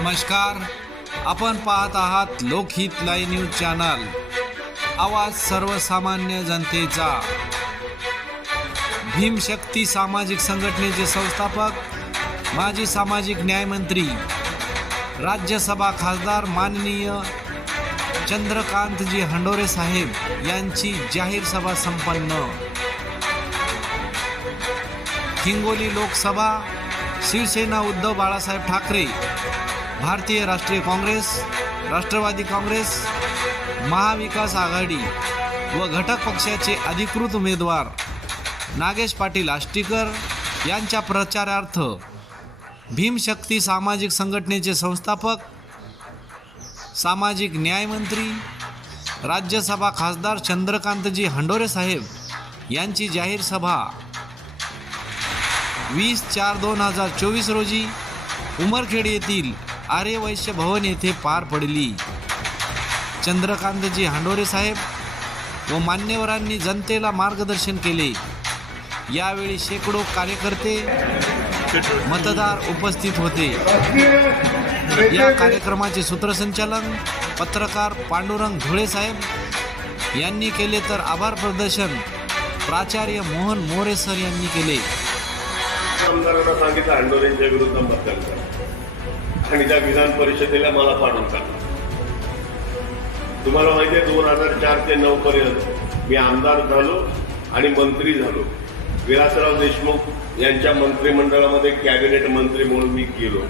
नमस्कार, आपण पाहत आहात लोकहित लाईव्ह न्यूज चॅनल, आवाज सर्वसामान्य जनतेचा। भीमशक्ती सामाजिक संघटनेचे संस्थापक, माजी सामाजिक न्याय मंत्री, राज्यसभा खासदार माननीय चंद्रकांतजी हंडोरे साहेब यांची जाहीर सभा संपन्न। हिंगोली लोकसभा, शिवसेना उद्धव बाळासाहेब ठाकरे, भारतीय राष्ट्रीय काँग्रेस, राष्ट्रवादी काँग्रेस, महाविकास आघाडी व घटक पक्षाचे अधिकृत उमेदवार नागेश पाटील आष्टीकर यांच्या प्रचारार्थ भीमशक्ती सामाजिक संघटनेचे संस्थापक, सामाजिक न्याय मंत्री, राज्यसभा खासदार चंद्रकांतजी हंडोरे साहेब यांची जाहीर सभा 20/4/2024 रोजी उमरखेड येथील आर्यवैश्य भवन येथे पार पडली। चंद्रकांतजी हंडोरे साहेब व मान्यवरांनी जनतेला मार्गदर्शन केले। यावेळी शेकडो कार्यकर्ते, मतदार उपस्थित होते। या कार्यक्रमाचे सूत्रसंचालन पत्रकार पांडुरंग धुळे साहेब यांनी केले, तर आभार प्रदर्शन प्राचार्य मोहन मोरे सर यांनी केले। आमदारांना सांगितलं हंडोरेंच्या विरुद्ध मतदान करा आणि त्या विधान परिषदेला मला पाडून टाकलं। तुम्हाला माहिती आहे 2004 ते 2009 पर्यंत मी आमदार झालो आणि मंत्री झालो। विलासराव देशमुख यांच्या मंत्रिमंडळामध्ये कॅबिनेट मंत्री म्हणून मी गेलो।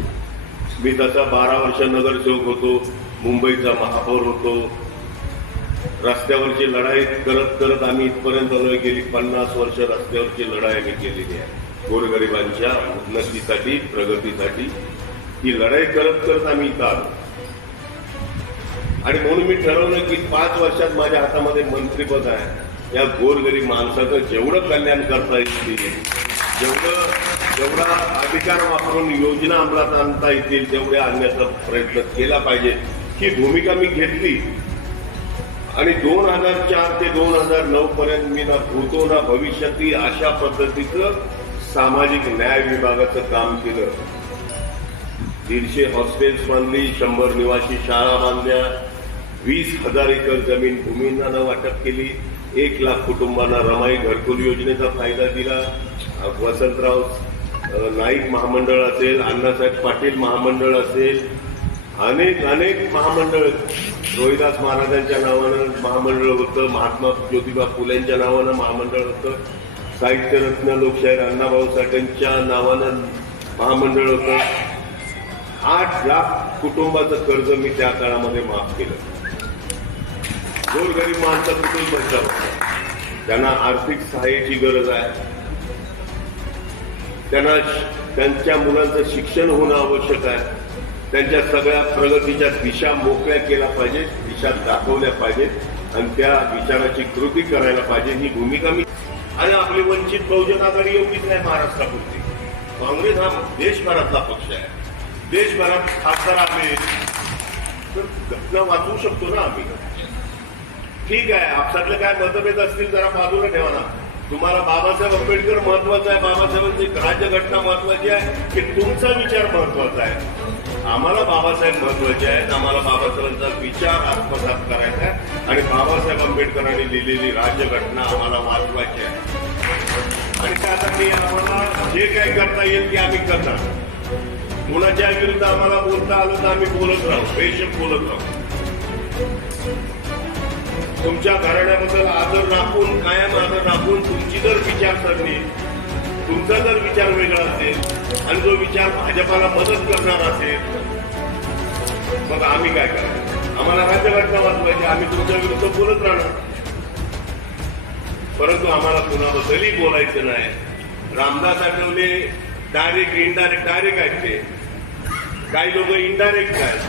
मी तसा 12 वर्ष नगरसेवक होतो, मुंबईचा महापौर होतो। रस्त्यावरची लढाई करत करत आम्ही इथपर्यंत आलोय। गेली 50 वर्ष रस्त्यावरची लढाई आम्ही केलेली आहे, गोरगरिबांच्या उन्नतीसाठी, प्रगतीसाठी। ही लढाई करत करत आम्ही इथं आलो आणि म्हणून मी ठरवलं की 5 वर्षात माझ्या हातामध्ये मंत्रीपद आहे। या गोरगरीब माणसाचं जेवढं कल्याण करता येईल, जेवढा अधिकार वापरून योजना अंमलात आणता येतील तेवढे आणण्याचा प्रयत्न केला पाहिजे, ही भूमिका मी घेतली। आणि 2004 ते 2009 पर्यंत मी ना भूतो ना भविष्याती अशा पद्धतीचं सामाजिक न्याय विभागाचं काम केलं। 150 हॉस्टेल्स बांधली, 100 निवासी शाळा बांधल्या, 20,000 एकर जमीन भूमींना वाटप केली, 1 लाख कुटुंबांना रमाई घरकुल योजनेचा फायदा दिला। वसंतराव नाईक महामंडळ असेल, अण्णासाहेब पाटील महामंडळ असेल, अनेक महामंडळ, रोहिदास महाराजांच्या नावानं महामंडळ होतं, महात्मा ज्योतिबा फुलेंच्या नावानं महामंडळ होतं, साहित्यरत्न लोकशाहीर अण्णाभाऊ साठेंच्या नावानं महामंडळ होतं। 8 लाख कुटुंबाचं कर्ज मी त्या काळामध्ये माफ केलं। गोरगरीब माणसं कुटुंब बचाव, त्यांना आर्थिक सहाय्याची गरज आहे, त्यांना त्यांच्या मुलांचं शिक्षण होणं आवश्यक आहे, त्यांच्या सगळ्या प्रगतीच्या दिशा मोकळ्या केल्या पाहिजेत, दिशा दाखवल्या पाहिजेत आणि त्या विचाराची कृती करायला पाहिजे। ही भूमिका मी आणि आपली वंचित बहुजन आघाडी एवढीच नाही महाराष्ट्रापुरती, काँग्रेस हा देशभरातला पक्ष आहे। देशभरात खासदार आले तर घटना वाचवू शकतो ना आम्ही। ठीक आहे, आपसातले काय मतभेद असतील जरा बाजूला ठेवा ना। तुम्हाला बाबासाहेब आंबेडकर महत्वाचा आहे, बाबासाहेबांची राज्यघटना महत्वाची आहे की तुमचा विचार महत्वाचा आहे? आम्हाला बाबासाहेब महत्वाचे आहेत, आम्हाला बाबासाहेबांचा विचार आत्मसात करायचा आहे आणि बाबासाहेब आंबेडकरांनी लिहिलेली राज्यघटना आम्हाला वाचवायची आहे। आणि त्यासाठी आम्हाला जे काही करता येईल ते आम्ही करणार। कोणाच्या विरुद्ध आम्हाला बोलता आलं तर आम्ही बोलत राहू, बेशक बोलत राहू। तुमच्या घराण्याबद्दल आदर राखून, कायम आदर राखून तुमची जर विचारसरणी, तुमचा जर विचार वेगळा असेल आणि जो विचार भाजपाला मदत करणार असेल, मग आम्ही काय करायचं? आम्हाला राज्यघटना वाचवायची, आम्ही तुमच्या विरुद्ध बोलत राहणार, परंतु आम्हाला कुणाबद्दलही बोलायचं नाही। Ramdas Athawale direct indirect, direct आहेत ते, काही लोक इनडायरेक्ट आहेत,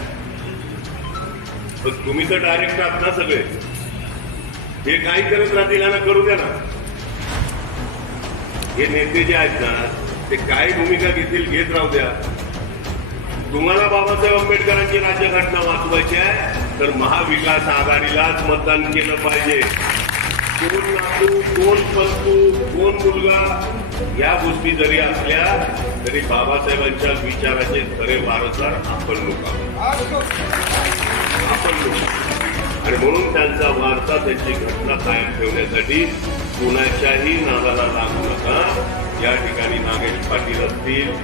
पण तुम्ही तर डायरेक्ट आहात ना सगळे। हे काही करत राहतील ना, करू द्या ना। हे नेते जे आहेत ना ते काय भूमिका घेतील घेत राहू द्या। तुम्हाला बाबासाहेब आंबेडकरांची राज्यघटना वाचवायची आहे तर महाविकास आघाडीलाच मतदान केलं पाहिजे। कोण नातू, कोण पंतू, कोण मुलगा, या गोष्टी जरी असल्या तरी बाबासाहेबांच्या विचाराचे खरे वारसदार आपण लोक आहोत. आणि म्हणून त्यांचा वारसा, त्यांची घटना कायम ठेवण्यासाठी कुणाच्याही नादाला लागू नका. या ठिकाणी नागेश पाटील असतील,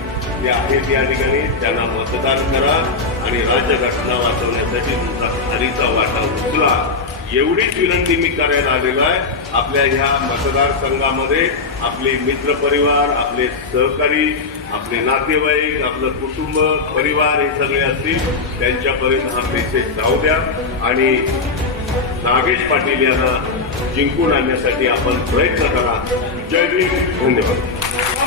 ते आहेत या ठिकाणी, त्यांना मतदान करा आणि राज्यघटना वाचवण्यासाठी तुमचा खारीचा वाटा उचला. एवढीच विनंती मी करायला आलेलो आहे. आपल्या ह्या मतदारसंघामध्ये आपले मित्रपरिवार, आपले सहकारी, आपले नातेवाईक, आपलं कुटुंब परिवार हे सगळे असतील, त्यांच्यापर्यंत हा मेसेज जाऊ द्या आणि नागेश पाटील यांना जिंकून आणण्यासाठी आपण प्रयत्न करा. जय भीम. धन्यवाद.